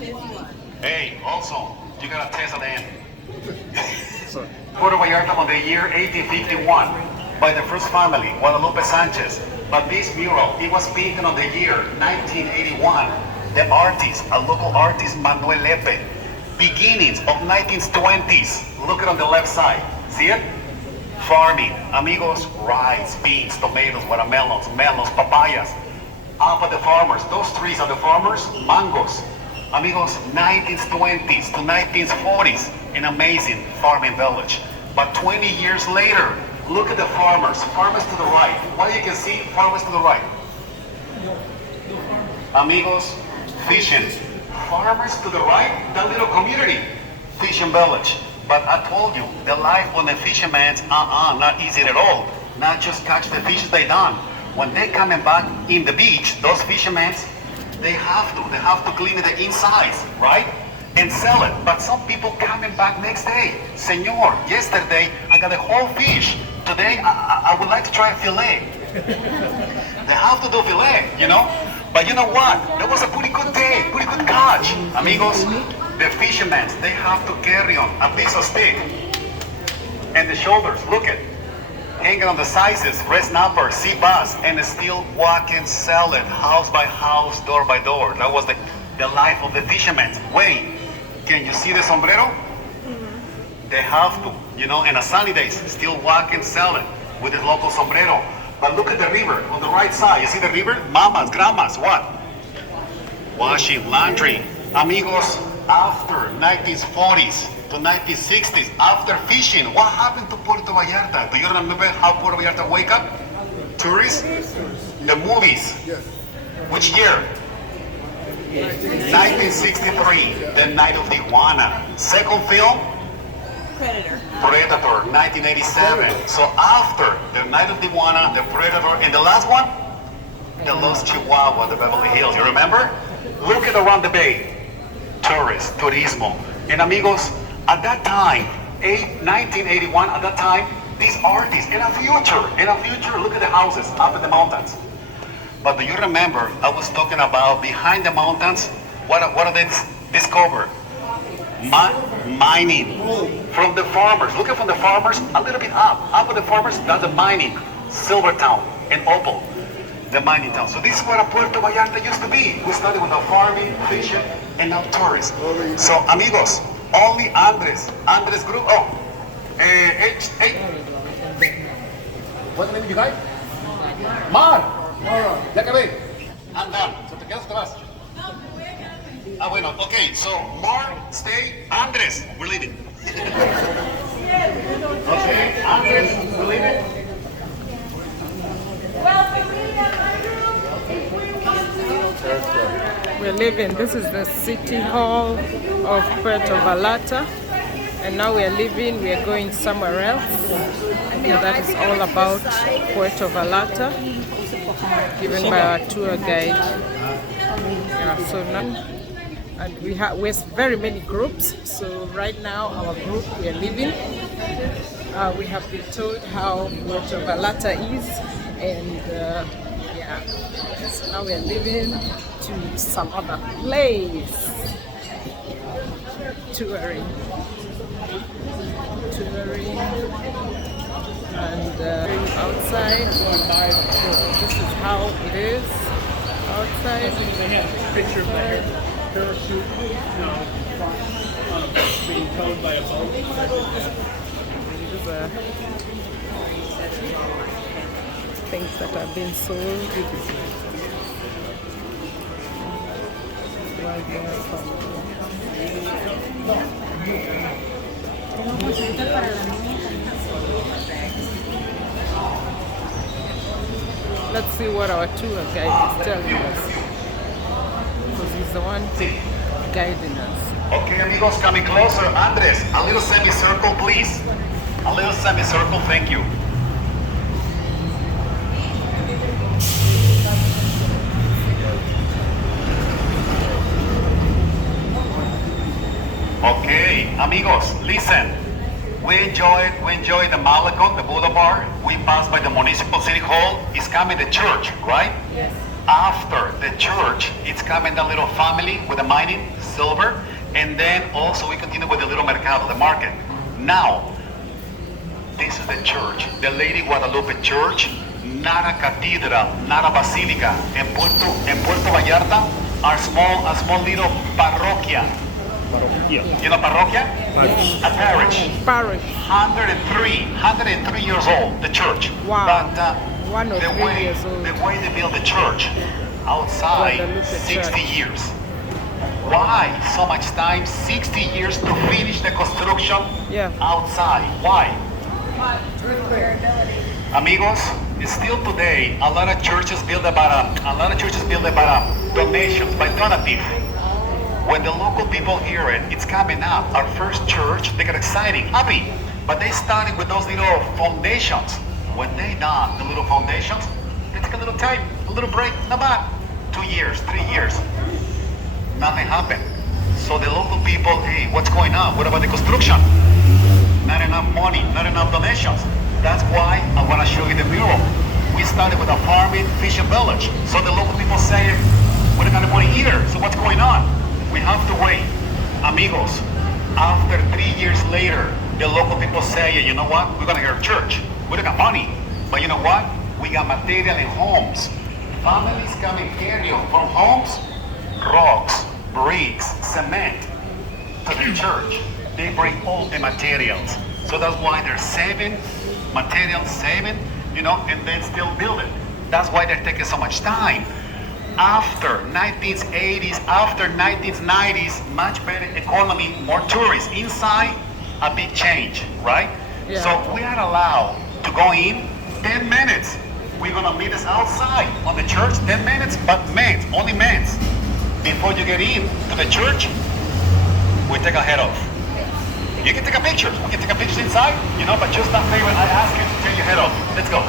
Hey, also, you gotta test at the end. Puerto Vallarta on the year 1851 by the first family, Guadalupe Sanchez. But this mural, it was painted on the year 1981. The artist, a local artist, Manuel Lepe. Beginnings of 1920s. Look it on the left side. See it? Farming, amigos, rice, beans, tomatoes, watermelons, melons, papayas. Up at the farmers. Those trees are the farmers, mangoes. Amigos, 1920s to 1940s, an amazing farming village. But 20 years later, look at the farmers. Farmers to the right. What you can see, farmers to the right. Amigos, fishing. Farmers to the right, that little community, fishing village. But I told you, the life on the fishermen's, not easy at all. Not just catch the fishes they done. When they coming back in the beach, those fishermen, they have to clean the insides, right? And sell it. But some people coming back next day. Senor, yesterday I got a whole fish. Today I would like to try a fillet. They have to do fillet, you know? But you know what? That was a pretty good day, pretty good catch. Amigos, the fishermen, they have to carry on a piece of stick. And the shoulders, look at. Hanging on the sizes, red snapper, sea bass, and still walk and sell it house by house, door by door. That was the life of the fishermen. Wait, can you see the sombrero? They have to, you know, in a sunny days, still walk and sell it with his local sombrero. But look at the river on the right side. You see the river? Mamas, grandmas, what? Washing, laundry. Amigos, after 1940s to 1960s, after fishing, what happened to Puerto Vallarta? Do you remember how Puerto Vallarta wake up? Tourists? The movies. Yes. Which year? 1963, The Night of the Iguana. Second film? Predator, 1987. So after The Night of the Iguana, The Predator, and the last one? The Lost Chihuahua, the Beverly Hills. You remember? Look at around the bay. Tourists, turismo. And amigos, at that time, 1981, at that time, these artists, in a future, look at the houses up in the mountains. But do you remember, I was talking about behind the mountains, what do they discover? Mining. From the farmers, looking from the farmers, a little bit up of the farmers, that's the mining, Silver Town and Opal, the mining town. So this is where Puerto Vallarta used to be. We started with our farming, fishing, and now tourists. So amigos, only Andres group, hey, what's the name of you guys? Mar, ya acabé. I'm done. So te quedas, te vas. Ah, bueno, okay, so Mar, stay, Andres, we're leaving. Okay, Andres, we're leaving. We're leaving. This is the City Hall of Puerto Vallarta. And now we're leaving. We're going somewhere else. And that is all about Puerto Vallarta, given by our tour guide. Yeah, so now, and we're very many groups. So right now, our group, we are leaving. We have been told how Puerto Vallarta is, and yeah, so now we are leaving to some other place. Touring, and outside. This is how it is outside. They have a picture of their parachute, being towed by a boat. These are things that are being sold. Let's see what our tour guide is telling us, because he's the one guiding us. Okay, amigos, coming closer. Andres, a little semicircle, please. A little semicircle, thank you. Okay, amigos, listen. We enjoy the Malecon, the Boulevard. We passed by the Municipal City Hall. It's coming to church, right? Yes. After the church, it's coming the little family with the mining, silver, and then also we continue with the little mercado, the market. Now, this is the church, the Lady Guadalupe Church, not a cathedral, not a basilica. In Puerto Vallarta, a small little parroquia. You know parroquia? A parish. Parish. 103 years old, the church. Wow. But 103 years old. the way they built the church, outside, Guadalupe 60 Church. years. Why so much time? 60 years to finish the construction Yeah. outside. Why? Amigos, still today, a lot of churches build about donations by donative. When the local people hear it, it's coming up. Our first church, they get excited, happy. But they started with those little foundations. When they done the little foundations, they take a little time, a little break, not bad. 2 years, 3 years. Nothing happened. So the local people, hey, what's going on? What about the construction? Not enough money, not enough donations. That's why I want to show you the mural. We started with a farming, fishing village. So the local people say, we don't got the money either. So what's going on? We have to wait. Amigos, after 3 years later, the local people say, you know what? We're going to get a church. We don't got money. But you know what? We got material in homes. Families come and carry from homes, rocks, bricks, cement to the church. They bring all the materials. So that's why they're saving materials, and then still building. That's why they're taking so much time. After 1980s, after 1990s, much better economy, more tourists. Inside, a big change, right? Yeah. So we are allowed to go in 10 minutes. We're gonna meet us outside on the church, 10 minutes, but men's, only men's. Before you get in to the church, we take a head off. You can take a picture. We can take a picture inside, but just that favor, I ask you to take your head off. Let's go.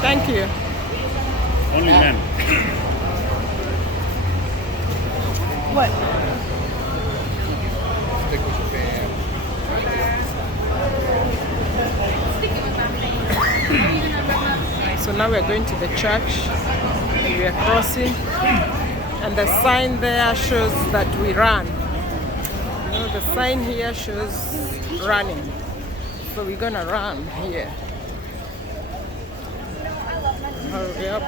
Thank you. Only men. What? So now we're going to the church. We are crossing, and the sign there shows that we run. The sign here shows running. So we're gonna run here. Hurry up.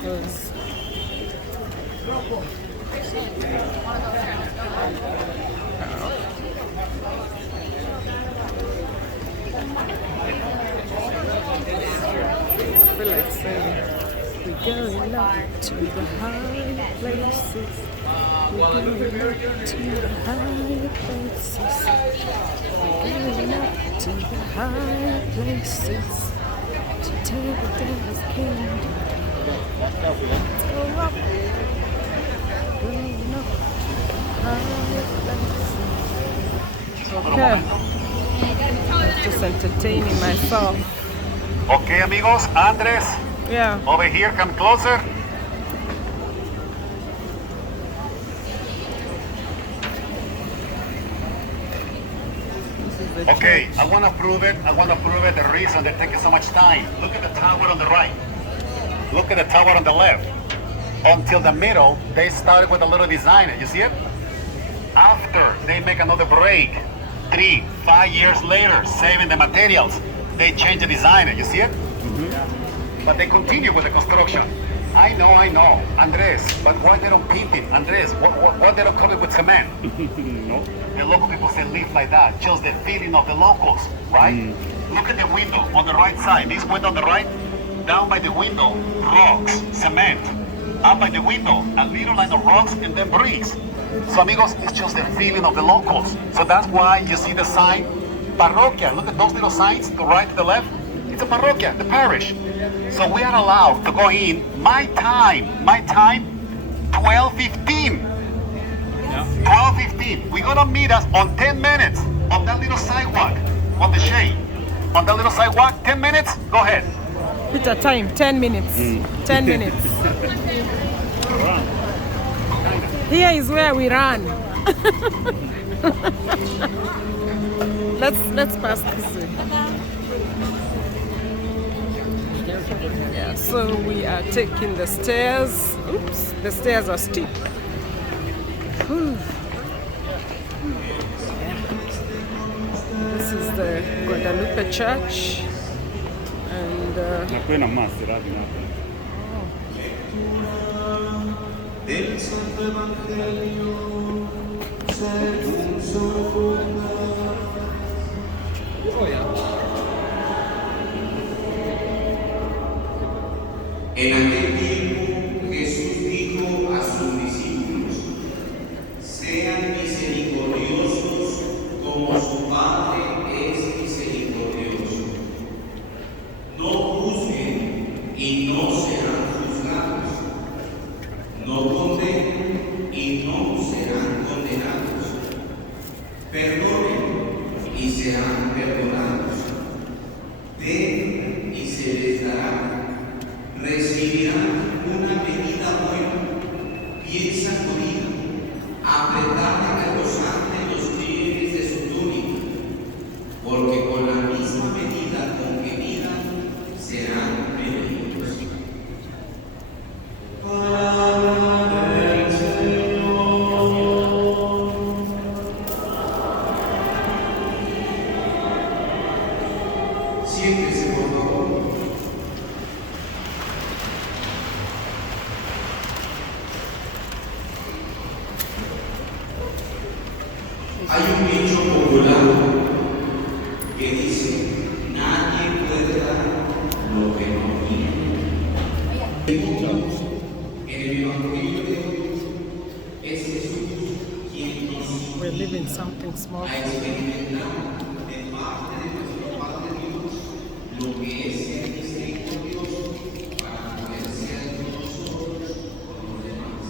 Because I feel like saying, we're going up to the high places. We're going up to the high places. We're going up to the high places to tell the devil's kingdom. Let's go up. Going up to the high places. Okay. I'm just entertaining myself. Okay, amigos, Andres, Yeah. over here, come closer. This is the Okay, church. I want to prove it. The reason they're taking so much time. Look at the tower on the right. Look at the tower on the left. Until the middle, they started with a little design. You see it? After they make another break, 3, 5 years later, saving the materials, they change the design. You see it? But they continue with the construction. I know, Andres, but why they don't paint it? Andres, why they don't cover it with cement? No. The local people say live like that, just the feeling of the locals, right? Look at the window on the right side. This window on the right, down by the window, rocks, cement. Up by the window, a little line of rocks and then bricks. So amigos, it's just the feeling of the locals. So that's why you see the sign, parroquia. Look at those little signs, to the right, to the left. It's a parroquia, the parish. So we are allowed to go in, my time, 12:15. 12:15. We're gonna meet us on 10 minutes on that little sidewalk, on the shade. On that little sidewalk, 10 minutes, go ahead. It's a time, 10 minutes. 10 minutes. Here is where we run. Let's pass this way. Yeah, so we are taking the stairs. Oops, the stairs are steep. Whew. This is the Guadalupe Church, and Na kwena más será de nada. Del Santo Evangelio según San Juan. En aquel tiempo Jesús dijo a sus discípulos: sean misericordiosos como su Padre es misericordioso. No juzguen y no serán juzgados. No condenen y no serán condenados. Perdonen y serán perdonados. Den y se les dará. Recibirán una medida buena, bien sacudida, apretada que rozante los pliegues de su túnica, porque con la misma medida con que midan serán medidos. Palabra del Señor. Siéntese, por favor. Hay un dicho popular que dice: nadie puede dar lo que no tiene. En el Evangelio de hoy es Jesús quien nos we're living something small. a experimentar de parte de nuestro Padre Dios lo que es ser misericordioso para poder ser nosotros con los demás.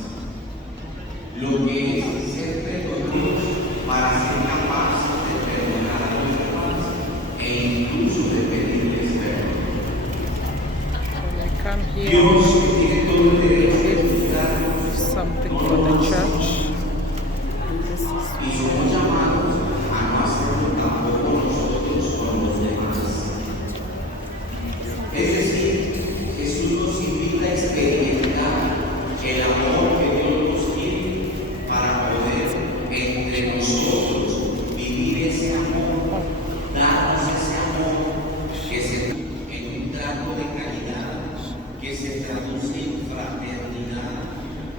Lo que es ser perdonador para ser capaz de perdonar a los demás e incluso de pedirles perdón. When we come here, Dios tiene todo el derecho de we juzgarnos give something for the church. And this is y somos llamados a no hacerlo tampoco nosotros con los demás. Es decir, Jesús nos invita a experimentar el amor que Dios nos tiene para poder entre nosotros vivir ese amor, darnos ese amor que se traduce en un trato de calidad, que se traduce en fraternidad,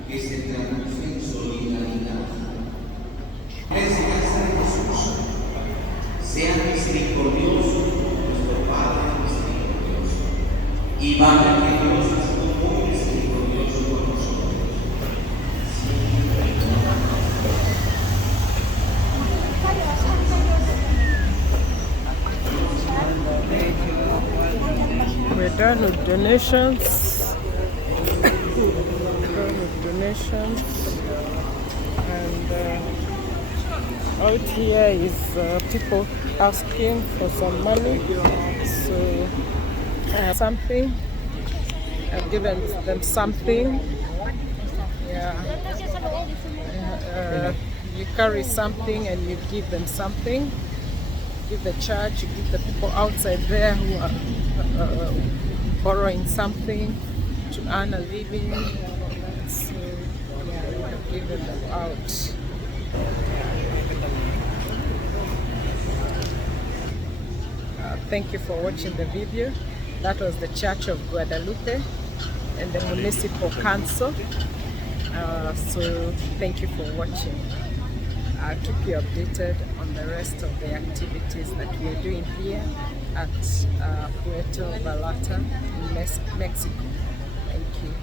que se traduce en solidaridad. La enseñanza de Jesús: sean misericordiosos como nuestro Padre es misericordioso. Y vaya que Dios ha sido muy misericordioso con nosotros. we're done with donations. We're done with donations, and out here is people asking for some money. So something. I've given them something. Yeah. You carry something and you give them something. Give the church, you give the people outside there who are borrowing something to earn a living. So yeah, we have given them out. Thank you for watching the video. That was the Church of Guadalupe and the Municipal Council. So thank you for watching. I'll keep you updated on the rest of the activities that we are doing here at Puerto Vallarta in Mexico. Thank you.